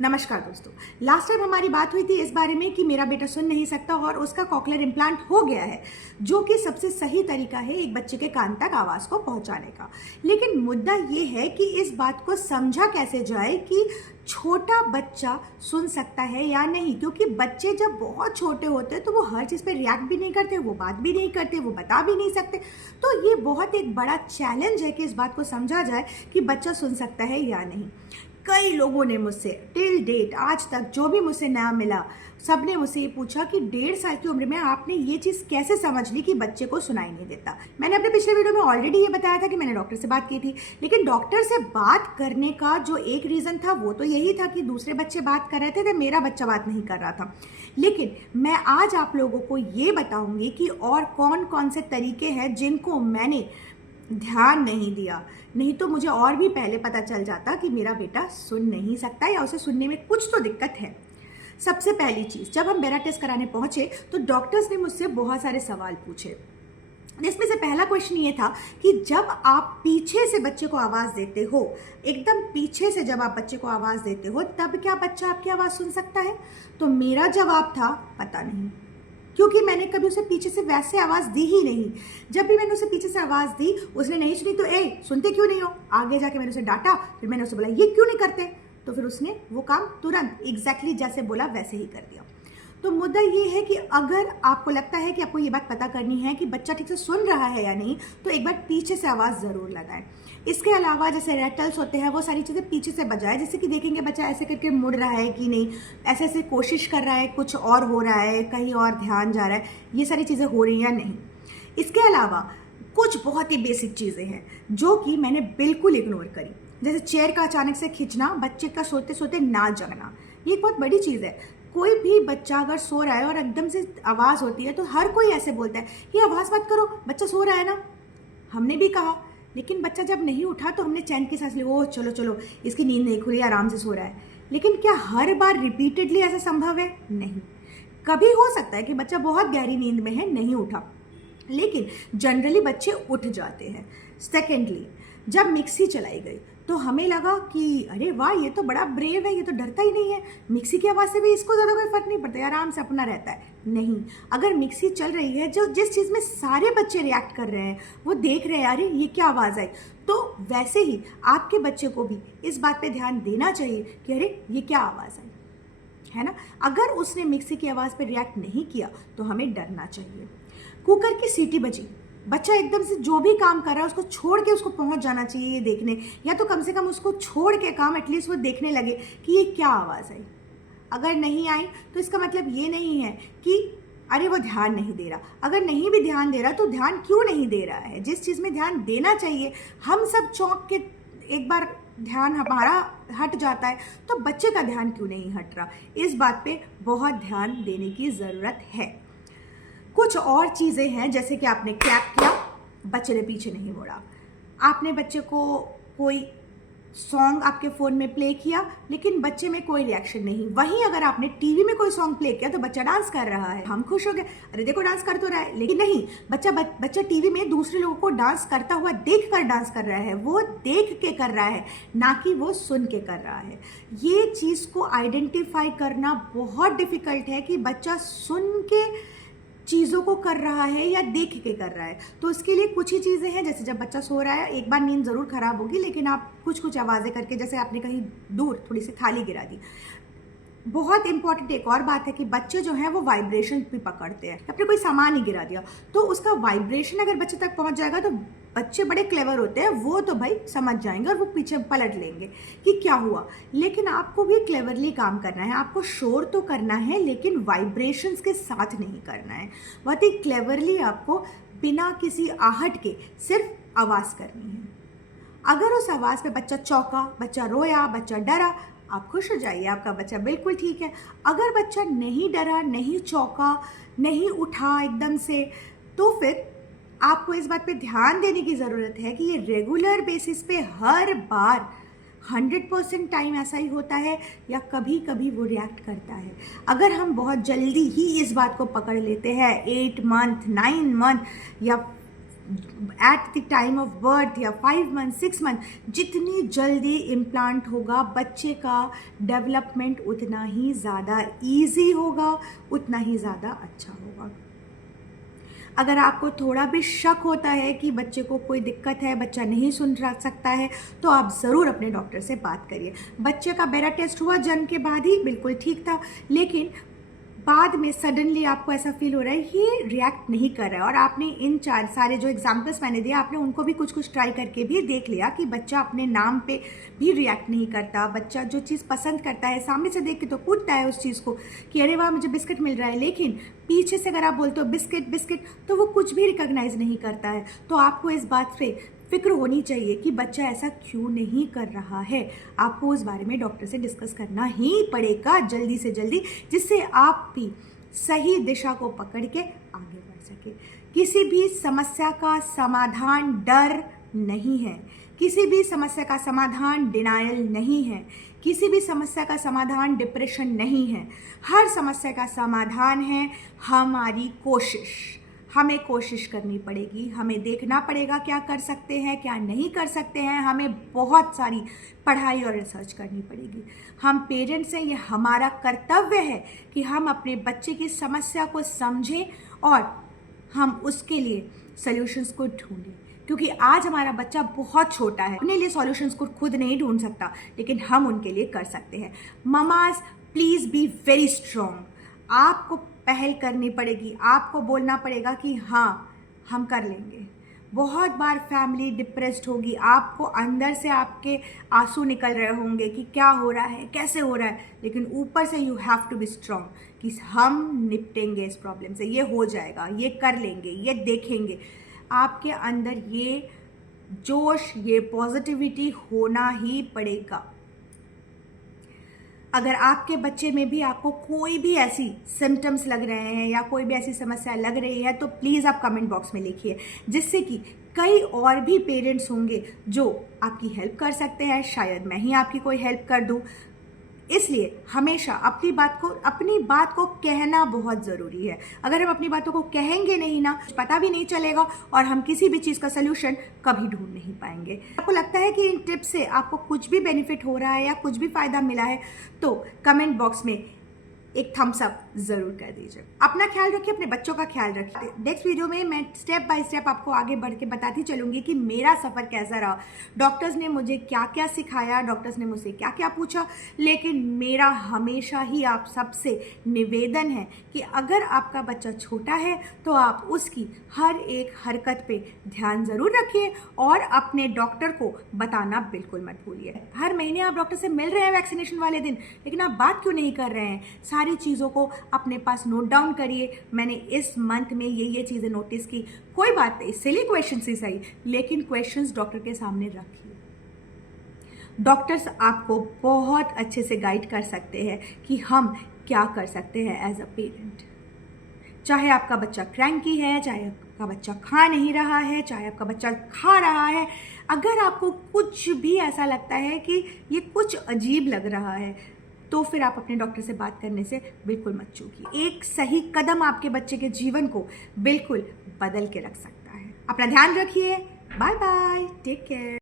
नमस्कार दोस्तों। Last time हमारी बात हुई थी इस बारे में कि मेरा बेटा सुन नहीं सकता और उसका कॉकलियर इम्प्लांट हो गया है, जो कि सबसे सही तरीका है एक बच्चे के कान तक आवाज़ को पहुंचाने का। लेकिन मुद्दा ये है कि इस बात को समझा कैसे जाए कि छोटा बच्चा सुन सकता है या नहीं, क्योंकि बच्चे जब बहुत छोटे होते हैं तो वो हर चीज़ पे रिएक्ट भी नहीं करते, वो बात भी नहीं करते, वो बता भी नहीं सकते। तो ये बहुत एक बड़ा चैलेंज है कि इस बात को समझा जाए कि बच्चा सुन सकता है या नहीं। कई लोगों ने मुझसे टिल डेट आज तक जो भी मुझसे नया मिला, सबने मुझसे ये पूछा कि 1.5 साल की उम्र में आपने ये चीज़ कैसे समझ ली कि बच्चे को सुनाई नहीं देता। मैंने अपने पिछले वीडियो में ऑलरेडी ये बताया था कि मैंने डॉक्टर से बात की थी, लेकिन डॉक्टर से बात करने का जो एक रीज़न था वो तो यही था कि दूसरे बच्चे बात कर रहे थे तो मेरा बच्चा बात नहीं कर रहा था। लेकिन मैं आज आप लोगों को ये बताऊंगी कि और कौन कौन से तरीके हैं जिनको मैंने ध्यान नहीं दिया, नहीं तो मुझे और भी पहले पता चल जाता कि मेरा बेटा सुन नहीं सकता या उसे सुनने में कुछ तो दिक्कत है। सबसे पहली चीज़, जब हम बेरा टेस्ट कराने पहुंचे तो डॉक्टर्स ने मुझसे बहुत सारे सवाल पूछे। इसमें से पहला क्वेश्चन ये था कि जब आप पीछे से बच्चे को आवाज़ देते हो, एकदम पीछे से जब आप बच्चे को आवाज़ देते हो, तब क्या बच्चा आपकी आवाज़ सुन सकता है? तो मेरा जवाब था पता नहीं, क्योंकि मैंने कभी उसे पीछे से वैसे आवाज़ दी ही नहीं। जब भी मैंने उसे पीछे से आवाज़ दी उसने नहीं सुनी, तो सुनते क्यों नहीं हो? आगे जाके मैंने उसे डांटा, फिर मैंने उसे बोला ये क्यों नहीं करते, तो फिर उसने वो काम तुरंत एग्जैक्टली जैसे बोला वैसे ही कर दिया। तो मुद्दा ये है कि अगर आपको लगता है कि आपको ये बात पता करनी है कि बच्चा ठीक से सुन रहा है या नहीं, तो एक बार पीछे से आवाज़ ज़रूर लगाएं। इसके अलावा जैसे रेटल्स होते हैं वो सारी चीज़ें पीछे से बजाएं, जैसे कि देखेंगे बच्चा ऐसे करके मुड़ रहा है कि नहीं, ऐसे ऐसे कोशिश कर रहा है, कुछ और हो रहा है, कहीं और ध्यान जा रहा है, ये सारी चीज़ें हो रही हैं या नहीं। इसके अलावा कुछ बहुत ही बेसिक चीज़ें हैं जो कि मैंने बिल्कुल इग्नोर करी, जैसे चेयर का अचानक से खींचना, बच्चे का सोते सोते ना जगना। ये एक बहुत बड़ी चीज़ है। कोई भी बच्चा अगर सो रहा है और एकदम से आवाज़ होती है तो हर कोई ऐसे बोलता है कि आवाज़ मत करो, बच्चा सो रहा है ना। हमने भी कहा, लेकिन बच्चा जब नहीं उठा तो हमने चैन की सांस ली, ओह चलो चलो इसकी नींद नहीं खुली, आराम से सो रहा है। लेकिन क्या हर बार रिपीटेडली ऐसा संभव है? नहीं। कभी हो सकता है कि बच्चा बहुत गहरी नींद में है, नहीं उठा, लेकिन जनरली बच्चे उठ जाते हैं। सेकेंडली, जब मिक्सी चलाई गई तो हमें लगा कि अरे वाह, ये तो बड़ा ब्रेव है, ये तो डरता ही नहीं है, मिक्सी की आवाज़ से भी इसको ज़्यादा कोई फर्क नहीं पड़ता, आराम से अपना रहता है। नहीं, अगर मिक्सी चल रही है, जो जिस चीज़ में सारे बच्चे रिएक्ट कर रहे हैं, वो देख रहे हैं अरे ये क्या आवाज़ आई, तो वैसे ही आपके बच्चे को भी इस बात पे ध्यान देना चाहिए कि अरे ये क्या आवाज़ आई, है ना। अगर उसने मिक्सी की आवाज़ पे रिएक्ट नहीं किया तो हमें डरना चाहिए। कुकर की सीटी बजी, बच्चा एकदम से जो भी काम कर रहा है उसको छोड़ के उसको पहुंच जाना चाहिए ये देखने, या तो कम से कम उसको छोड़ के काम एटलीस्ट वो देखने लगे कि ये क्या आवाज़ आई। अगर नहीं आई तो इसका मतलब ये नहीं है कि अरे वो ध्यान नहीं दे रहा। अगर नहीं भी ध्यान दे रहा तो ध्यान क्यों नहीं दे रहा है? जिस चीज़ में ध्यान देना चाहिए हम सब चौंक के एक बार ध्यान हमारा हट जाता है, तो बच्चे का ध्यान क्यों नहीं हट रहा? इस बात पे बहुत ध्यान देने की ज़रूरत है। कुछ और चीज़ें हैं, जैसे कि आपने क्लैप किया, बच्चे ने पीछे नहीं मुड़ा। आपने बच्चे को कोई सॉन्ग आपके फ़ोन में प्ले किया, लेकिन बच्चे में कोई रिएक्शन नहीं। वहीं अगर आपने टीवी में कोई सॉन्ग प्ले किया तो बच्चा डांस कर रहा है, हम खुश हो गए, अरे देखो डांस कर तो रहा है। लेकिन नहीं, बच्चा टीवी में दूसरे लोगों को डांस करता हुआ देख कर डांस कर रहा है, वो देख के कर रहा है, ना कि वो सुन के कर रहा है। ये चीज़ को आइडेंटिफाई करना बहुत डिफ़िकल्ट है कि बच्चा सुन के चीज़ों को कर रहा है या देख के कर रहा है। तो उसके लिए कुछ ही चीज़ें हैं, जैसे जब बच्चा सो रहा है, एक बार नींद ज़रूर ख़राब होगी, लेकिन आप कुछ कुछ आवाज़ें करके, जैसे आपने कहीं दूर थोड़ी सी थाली गिरा दी। बहुत इंपॉर्टेंट एक और बात है कि बच्चे जो हैं वो वाइब्रेशन भी पकड़ते हैं। आपने कोई सामान ही गिरा दिया तो उसका वाइब्रेशन अगर बच्चे तक पहुंच जाएगा, तो बच्चे बड़े क्लेवर होते हैं, वो तो भाई समझ जाएंगे और वो पीछे पलट लेंगे कि क्या हुआ। लेकिन आपको भी क्लेवरली काम करना है, आपको शोर तो करना है लेकिन वाइब्रेशंस के साथ नहीं करना है। बहुत ही क्लेवरली आपको बिना किसी आहट के सिर्फ आवाज़ करनी है। अगर उस आवाज़ पे बच्चा चौंका, बच्चा रोया, बच्चा डरा, आप खुश हो जाइए, आपका बच्चा बिल्कुल ठीक है। अगर बच्चा नहीं डरा, नहीं चौंका, नहीं उठा एकदम से, तो फिर आपको इस बात पे ध्यान देने की ज़रूरत है कि ये रेगुलर बेसिस पे हर बार 100% टाइम ऐसा ही होता है या कभी कभी वो रिएक्ट करता है। अगर हम बहुत जल्दी ही इस बात को पकड़ लेते हैं, 8 मंथ, 9 मंथ या at the time of birth या 5 मंथ 6 मंथ, जितनी जल्दी इम्प्लांट होगा बच्चे का डेवलपमेंट उतना ही ज़्यादा ईजी होगा, उतना ही ज़्यादा अच्छा होगा। अगर आपको थोड़ा भी शक होता है कि बच्चे को कोई दिक्कत है, बच्चा नहीं सुन सकता है, तो आप ज़रूर अपने डॉक्टर से बात करिए। बच्चे का बेरा टेस्ट हुआ जन्म के बाद ही, बिल्कुल ठीक था, लेकिन बाद में सडनली आपको ऐसा फील हो रहा है ये रिएक्ट नहीं कर रहा है, और आपने इन सारे जो एग्जाम्पल्स मैंने दिए आपने उनको भी कुछ ट्राई करके भी देख लिया कि बच्चा अपने नाम पे भी रिएक्ट नहीं करता, बच्चा जो चीज़ पसंद करता है सामने से देख के तो कूदता है उस चीज़ को कि अरे वाह मुझे बिस्किट मिल रहा है, लेकिन पीछे से अगर आप बोलते हो बिस्किट बिस्किट तो वो कुछ भी रिकॉग्नाइज नहीं करता है। तो आपको इस बात पे फिक्र होनी चाहिए कि बच्चा ऐसा क्यों नहीं कर रहा है। आपको उस बारे में डॉक्टर से डिस्कस करना ही पड़ेगा जल्दी से जल्दी, जिससे आप भी सही दिशा को पकड़ के आगे बढ़ सके। किसी भी समस्या का समाधान डर नहीं है, किसी भी समस्या का समाधान डिनायल नहीं है, किसी भी समस्या का समाधान डिप्रेशन नहीं है। हर समस्या का समाधान है हमारी कोशिश। हमें कोशिश करनी पड़ेगी, हमें देखना पड़ेगा क्या कर सकते हैं क्या नहीं कर सकते हैं, हमें बहुत सारी पढ़ाई और रिसर्च करनी पड़ेगी। हम पेरेंट्स हैं, ये हमारा कर्तव्य है कि हम अपने बच्चे की समस्या को समझें और हम उसके लिए सॉल्यूशंस को ढूंढें, क्योंकि आज हमारा बच्चा बहुत छोटा है, अपने लिए सॉल्यूशंस को खुद नहीं ढूंढ सकता, लेकिन हम उनके लिए कर सकते हैं। Mama's please be very strong. आपको पहल करनी पड़ेगी, आपको बोलना पड़ेगा कि हाँ हम कर लेंगे। बहुत बार फैमिली डिप्रेस्ड होगी, आपको अंदर से आपके आंसू निकल रहे होंगे कि क्या हो रहा है कैसे हो रहा है, लेकिन ऊपर से you have to be strong कि हम निपटेंगे इस प्रॉब्लम से, ये हो जाएगा, ये कर लेंगे, ये देखेंगे। आपके अंदर ये जोश, ये पॉजिटिविटी होना ही पड़ेगा। अगर आपके बच्चे में भी आपको कोई भी ऐसी सिम्टम्स लग रहे हैं या कोई भी ऐसी समस्या लग रही है तो प्लीज़ आप कमेंट बॉक्स में लिखिए, जिससे कि कई और भी पेरेंट्स होंगे जो आपकी हेल्प कर सकते हैं। शायद मैं ही आपकी कोई हेल्प कर दूं। इसलिए हमेशा अपनी बात को कहना बहुत ज़रूरी है। अगर हम अपनी बातों को कहेंगे नहीं ना, पता भी नहीं चलेगा और हम किसी भी चीज़ का सलूशन कभी ढूंढ नहीं पाएंगे। आपको लगता है कि इन टिप्स से आपको कुछ भी बेनिफिट हो रहा है या कुछ भी फ़ायदा मिला है तो कमेंट बॉक्स में एक थम्स अप ज़रूर कर दीजिए। अपना ख्याल रखिए, अपने बच्चों का ख्याल रखिए। नेक्स्ट वीडियो में मैं स्टेप बाय स्टेप आपको आगे बढ़ के बताती चलूँगी कि मेरा सफ़र कैसा रहा, डॉक्टर्स ने मुझे क्या क्या सिखाया, डॉक्टर्स ने मुझसे क्या क्या पूछा। लेकिन मेरा हमेशा ही आप सबसे निवेदन है कि अगर आपका बच्चा छोटा है तो आप उसकी हर एक हरकत पे ध्यान ज़रूर रखिए और अपने डॉक्टर को बताना बिल्कुल मत भूलिए। हर महीने आप डॉक्टर से मिल रहे हैं वैक्सीनेशन वाले दिन, लेकिन आप बात क्यों नहीं कर रहे हैं? सारी चीज़ों को अपने पास नोट डाउन करिए। मैंने इस मंथ में ये चीज़ें नोटिस की, कोई बात नहीं, सिली क्वेश्चन ही सही, लेकिन क्वेश्चंस डॉक्टर के सामने रखिए। डॉक्टर्स आपको बहुत अच्छे से गाइड कर सकते हैं कि हम क्या कर सकते हैं एज अ पेरेंट। चाहे आपका बच्चा क्रैंकी है, चाहे आपका बच्चा खा नहीं रहा है, चाहे आपका बच्चा खा रहा है, अगर आपको कुछ भी ऐसा लगता है कि ये कुछ अजीब लग रहा है तो फिर आप अपने डॉक्टर से बात करने से बिल्कुल मत चूकिए। एक सही कदम आपके बच्चे के जीवन को बिल्कुल बदल के रख सकता है। अपना ध्यान रखिए। Bye bye, take care.